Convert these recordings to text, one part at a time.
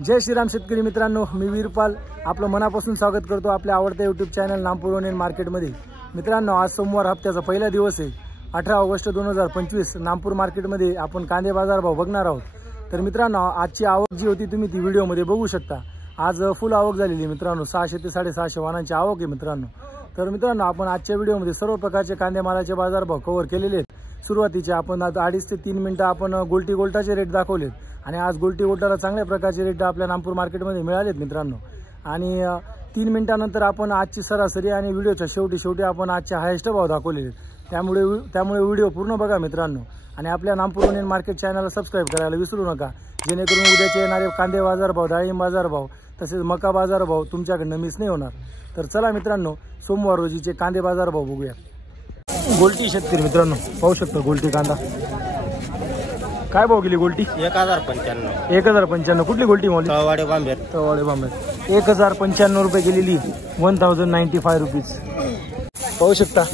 जय श्रीराम शेतकरी मित्रांनो, मी वीरपाल आपलं मनापासून स्वागत करतो आपल्या आवडत्या यूट्यूब चॅनल नामपूर ओनियन मार्केटमध्ये। मित्रांनो, आज सोमवार हप्त्याचा पहिला दिवस आहे। 18 ऑगस्ट 2025 नामपूर मार्केटमध्ये आपण कांदे बाजार भाव बघणार आहोत। तर मित्रांनो, आजची आवक जी होती तुम्ही ती व्हिडिओमध्ये बघू शकता। आज फुल आवक झालेली मित्रांनो, 600 ते 650 वाहनांची आवक आहे मित्रांनो। तर मित्रांनो, आपण आजच्या व्हिडिओमध्ये सर्व प्रकारचे कांदे मालाचे बाजार भाव कव्हर केलेले आहेत। सुरुवातीचे आपण 2.5 ते 3 मिनिटं आपण गोल्टाचे रेट दाखवलेत आणि आज गोल्टाला चांगल्या प्रकारचे रेट आपल्या नामपूर मार्केटमध्ये मिळालेत मित्रांनो। आणि 3 मिनिटानंतर आपण आजची सरासरी आणि व्हिडिओच्या शेवटी आपण आजचे हायेस्ट भाव दाखवलेले। त्यामुळे व्हिडिओ पूर्ण बघा मित्रांनो आणि आपल्या नामपूर ओनियन मार्केट चॅनलला सबस्क्राइब करायला विसरू नका, जेणेकरून उद्याचे येणारे कांदे बाजार भाव, डाळिंब बाजार भाव तसेच मका बाजार भाव तुमच्याकडनं मिस नाही होणार। तर चला मित्रांनो, सोमवार रोजीचे कांदे बाजार भाव बघूया। गोल्टी शेतकरी मित्रांनो, पाहू शकता गोल्टी कांदा काय भाव गेली गोल्टी? 1095। 1095। कुठली गोल्टी मौली? तळवाडे बांबेर। 1095 रुपये गेलेली, 1095 रुपीज। पाहू शकता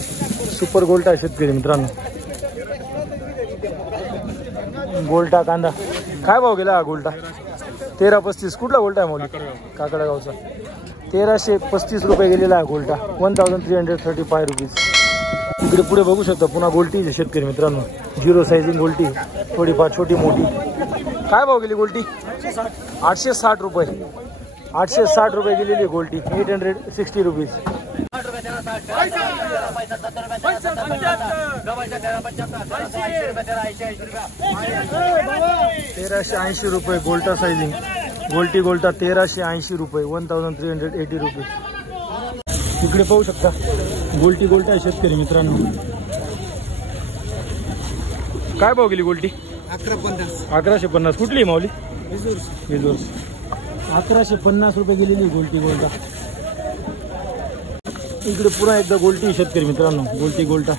सुपर गोल्टा शेतकरी मित्रांनो, गोल्टा कांदा काय भाव गेला? गोल्टा 1335। कुठला गोल्टा आहे मौली? काकडा गावचा। 1335 रुपये गेलेला आहे गोल्टा, 1335 रुपीज। इकडे पुढे बघू शकता पुन्हा गोल्टी शेतकरी मित्रांनो, 0 साइजिंग गोल्टी, थोडीफार छोटी मोठी। काय भाव गेली गोल्टी? 860 रुपये। 860 रुपये गेलेली गोल्टी, 860 रुपीज। 1380 रुपये गोल्टा साइजिंग गोल्टा 1380 रुपये, 1380 रुपीज। इकडे पाहू शकता गोल्टा आहे शेतकरी मित्रांनो। काय भाव गेली गोल्टी? 1150। कुठली माऊली? बिजूर। 1150 रुपये गेलेली गोल्टा। इकडे पुन्हा एकदा गोल्टी शेतकरी मित्रांनो, गोल्टा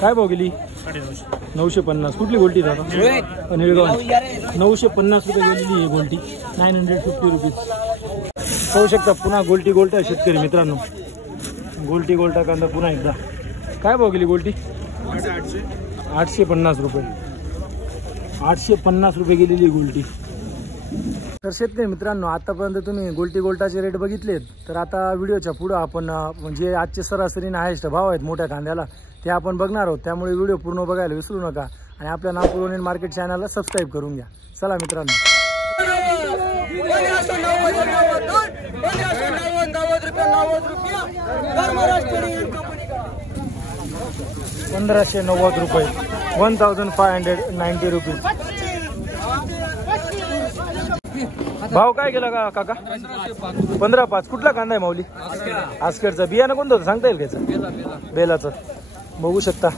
काय भाव गेली? 950। कुठली गोल्टी दादा? निळगाव। 950 रुपये गेलेली आहे गोल्टी, 950 रुपीज। पाहू शकता पुन्हा गोल्टा शेतकरी मित्रांनो, गोल्टा कांदा पुन्हा एकदा काय भाव गेली गोल्टी? 850 रुपये। 850 रुपये गेलेली गोल्टी। तर शेतकरी मित्रांनो, आतापर्यंत तुम्ही गोल्टाचे रेट बघितलेत। तर आता व्हिडिओच्या पुढे आपण म्हणजे आजचे सरासरी हायेस्ट भाव आहेत मोठ्या कांद्याला ते आपण बघणार आहोत। त्यामुळे व्हिडिओ पूर्ण बघायला विसरू नका आणि आपल्या नामपूर ओनियन मार्केट चॅनलला सबस्क्राइब करून घ्या। चला मित्रांनो, 1590 रुपये, 1590 रुपीज। भाव काय गेला का काका? 15.5। कुठला कांदा आहे माऊली? आस्केरचा। बियाणं कोणतं होतं सांगता येईल त्याचं? बेलाचं। बघू शकता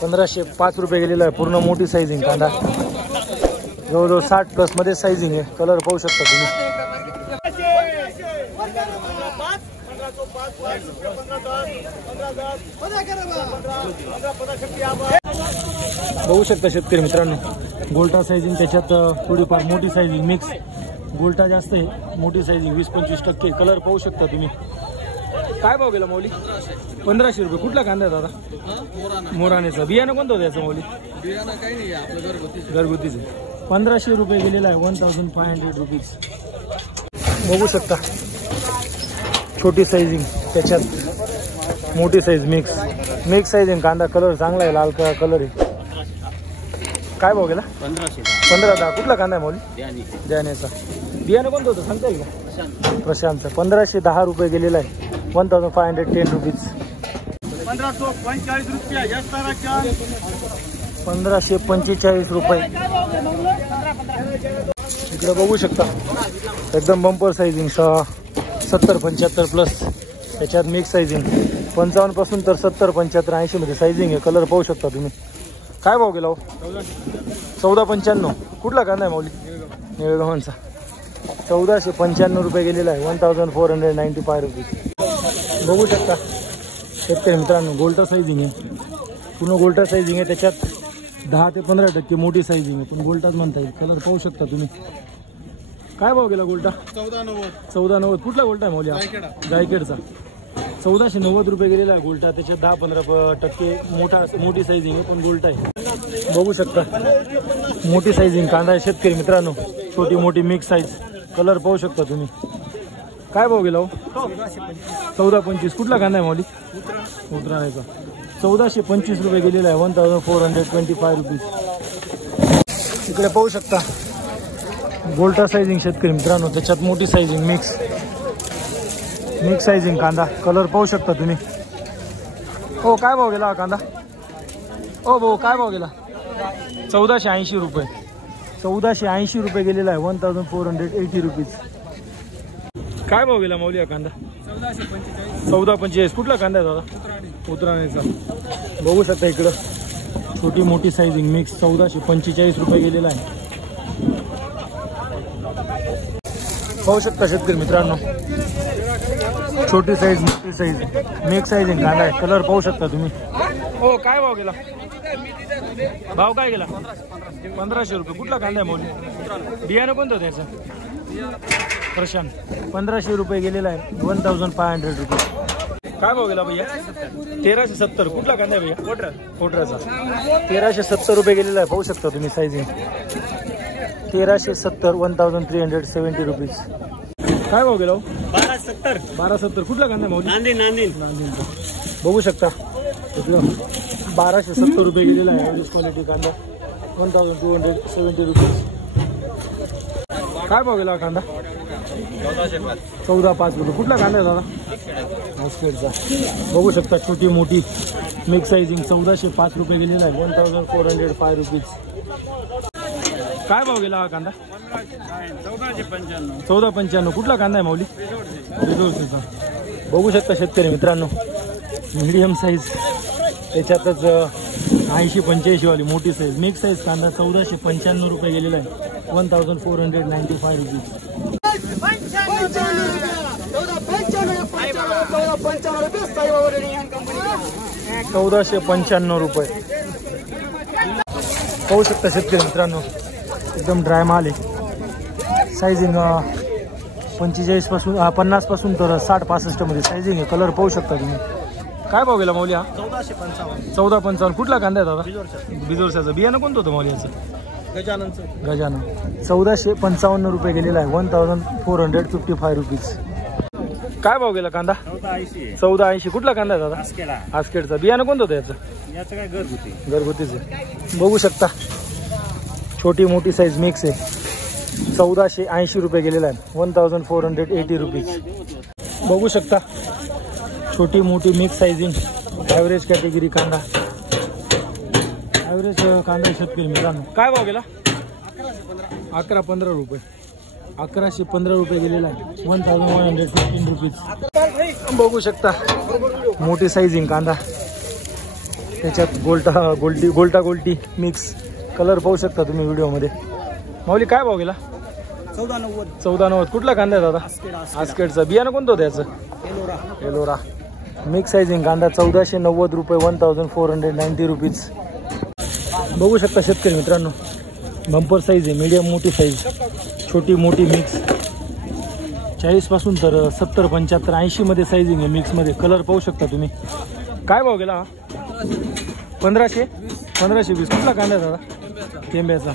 1505 रुपये गेलेला आहे, पूर्ण मोठी साइजिंग कांदा, जवळजवळ 60+ मध्ये साइजिंग आहे। कलर पाहू शकता तुम्ही। बघू शकता शेतकरी मित्रांनो, गोल्टा साइजिंग, त्याच्यात थोडीफार मोठी साइजिंग मिक्स। गोल्टा जास्त आहे, मोठी साइजिंग 20-25%। कलर पाहू शकता तुम्ही। काय भाव गेला मौली? 1500 रुपये। कुठला कांदा आहे दादा? मोरानेचा। बियाणं कोणतं होतं याचं मौली? बियाणं काही नाही, आपलं घरगुतीच आहे। 1500 रुपये गेलेला आहे, 1500 रुपीज। बघू शकता छोटी साइजिंग, त्याच्यात मोठी साइज मिक्स साइजिंग कांदा। कलर चांगला आहे, लाल कलर आहे। काय भाव गेला? 1510। कुठला कांदा आहे मौली? द्यानेचा। बियाणं कोणतं होतं सांगता येईल का? प्रशांतचं। 1510 रुपये गेलेला आहे, 1510 रुपीज। 1545 रुपये। इकडे बघू शकता एकदम बंपर साइजिंग, 70-75+, त्याच्यात मिक्स साइजिंग 55 पासून तर 70-75-80 मध्ये साइजिंग आहे। कलर पाहू शकता तुम्ही। काय भाव गेला? 1495। कुठला कांदा आहे मौली? निळगावांचा। 1495 रुपये गेलेला आहे, 1495 रुपीज। बघू शकता शेतकरी मित्रांनो, गोल्टा साइजिंग आहे, पूर्ण गोल्टा साइजिंग आहे, त्याच्यात 10 ते 15% मोठी साइजिंग आहे, पण गोल्टाच म्हणता येईल। कलर पाहू शकता तुम्ही। काय भाव गेला गोल्टा? 1490। कुठला गोल्टा आहे मौली? गायकेडचा। 1490 रुपये गेलेला आहे गोल्टा, त्याच्यात 10-15% मोठी साइजिंग आहे, पण गोल्टा आहे। बघू शकता मोठी साईजिंग कांदा आहे शेतकरी मित्रांनो, छोटी मोठी मिक्स साईज, कलर पाहू शकता तुम्ही. काय भाव गेला हो? 1425. कुठला कांदा आहे माऊली? उतराण्याचा. 1425 रुपये गेलेला आहे. 1425 रुपीज. इकडे पाहू शकता गोल्टा साईजिंग शेतकरी मित्रांनो, त्याच्यात मोठी साईजिंग मिक्स साईजिंग कांदा, कलर पाहू शकता तुम्ही. हो काय भाव गेला हा कांदा? हो भाऊ काय भाव गेला? 1480 रुपये. 1480 रुपये गेलेला आहे. 1480 रुपीज. काय भाव गेला माऊली हा कांदा? 1445. कुठला कांदा आहे दादा? उतराण्याचा. बघू शकता इकडं छोटी मोठी साईजिंग मिक्स 1445 रुपये गेलेला आहे. पाहू शकता शेतकरी मित्रांनो, छोटी साईज मोठी साईज मिक्स साईजिंग कांदा आहे, कलर पाहू शकता तुम्ही. हो काय भाव गेला? भाव काय गेला? 1500 रुपये. कुठला कांदा आहे माऊली? बियाणं कोणतं त्याचं? प्रशांत. 1500 रुपये गेलेला आहे. 1500 रुपये. काय भाव गेला भैया? 1370. कुठला कांदा आहे भैया? कोटराचा. 1370 रुपये गेलेला आहे. पाहू शकता तुम्ही साईजिंग. 1370. 1370 रुपीज. काय भाव गेला? 1270. कुठला कांदा आहे माऊली? नांदेडचा. बघू शकता 1270 रुपये गेलेला आहे. ॲव्हरेज क्वालिटी कांदा. 1270 रुपीज. काय भाव गेला कांदा? 1405 रुपये. कुठला कांदा आहे दादा? हॉस्पिटलचा. बघू शकता छोटी मोठी मिक्स साईजिंग 1405 रुपये गेलेला आहे. 1405 रुपीज. काय भाव गेला हा कांदा? 1495. कुठला कांदा आहे माऊली? रिझोर्सचा. बघू शकता शेतकरी मित्रांनो, मीडियम साईज, त्याच्यातच 80-85 वाली मोठी साईज मिक्स साईज कांदा 1495 रुपये गेलेला आहे. 1495 रुपीज. 1495 रुपये. पाहू शकता शेतकरी मित्रांनो, एकदम ड्राय माल आहे. साईजिंग 45 पासून 50 पासून तर 60-65 मध्ये साईजिंग आहे. कलर पाहू शकता तुम्ही. काय भाव गेला माऊली हा? 1455. कुठला कांदा आहे दादा? बिजोरसाचा. बियाणं कोणतं होतं माऊली याचं? गजानन. 1455 रुपये गेलेला आहे. 1455 रुपीज. काय भाव गेला कांदा? 1480. कुठला कांदा आहे दादा? आस्केडचा. बियाणं कोणतं होतं याचं? काय घरगुतीच आहे. बघू शकता छोटी मोठी साईज मिक्स आहे. 1480 रुपये गेलेला आहे. 1480 रुपीज. बघू शकता छोटी मोठी मिक्स साईजिंग ॲव्हरेज कॅटेगरी कांदा. ॲव्हरेज कांदा शेतकरी मित्रांनो. काय भाव गेला? 1115 रुपये. 1115 रुपये गेलेला आहे. 1115 रुपीज. बघू शकता मोठी साईजिंग कांदा, त्याच्यात गोल्टा मिक्स, कलर पाहू शकता तुम्ही व्हिडिओमध्ये. माऊली काय भाव गेला? 1490. कुठला कांदा आहे दादा? आस्केडचा. बियाणं कोणतं होतं याचं? एलोरा. मिक्स साईजिंग कांदा 1490 रुपये. 1490 रुपीज. बघू शकता शेतकरी मित्रांनो, बंपर साईज आहे, मीडियम मोठी साईज, छोटी मोठी मिक्स. 40 पासून तर 70, 75, 80 मध्ये साईजिंग आहे मिक्समध्ये. कलर पाहू शकता तुम्ही. काय भाव गेला? 1520. कुठला कांदा आहे दादा? टेंब्याचा.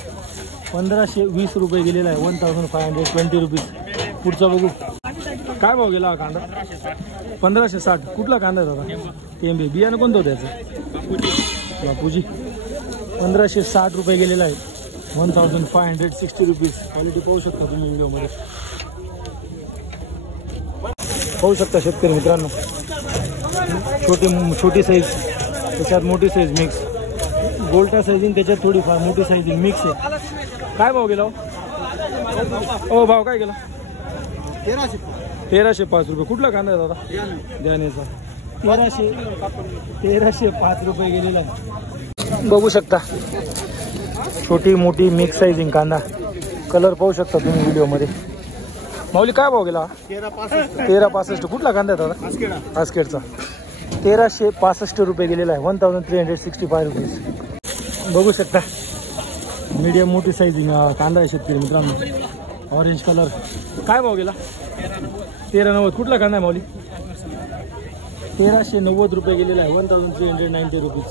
1520 रुपये गेलेला आहे. 1520 रुपीज. पुढचा बघू. काय भाव गेला हा कांदा? 1560. कुठला कांदा आहे दादा? टेंबे. बियाणं कोणतं होतं याचं? बापूजी. 1560 रुपये गेलेला आहे. 1560 रुपीज. क्वालिटी पाहू शकता तुम्ही व्हिडिओमध्ये. पाहू शकता शेतकरी मित्रांनो, छोटी साईज, त्याच्यात मोठी साईज मिक्स. गोल्टा साईजिंग, त्याच्यात थोडीफार मोठी साईजिंग मिक्स आहे. काय भाव गेला? हो भाव काय गेला? 1305 रुपये. कुठला कांदा आहे दादा? ध्यानेचा. 1305 रुपये गेलेला आहे. बघू शकता छोटी मोठी मिक्स साईजिंग कांदा. कलर पाहू शकता तुम्ही व्हिडिओमध्ये. माऊली काय भाव गेला? 1365. कुठला कांदा आहे दादा? आस्केडचा. 1365 रुपये गेलेला आहे. 1365 रुपीज. बघू शकता मीडियम मोठी साईजिंग कांदा आहे शेतकरी मित्रांनो. Orange colour. काय भाव गेला? 1390. कुठला कांदा आहे माऊली? 1390 रुपये गेलेला आहे. 1390 रुपीज.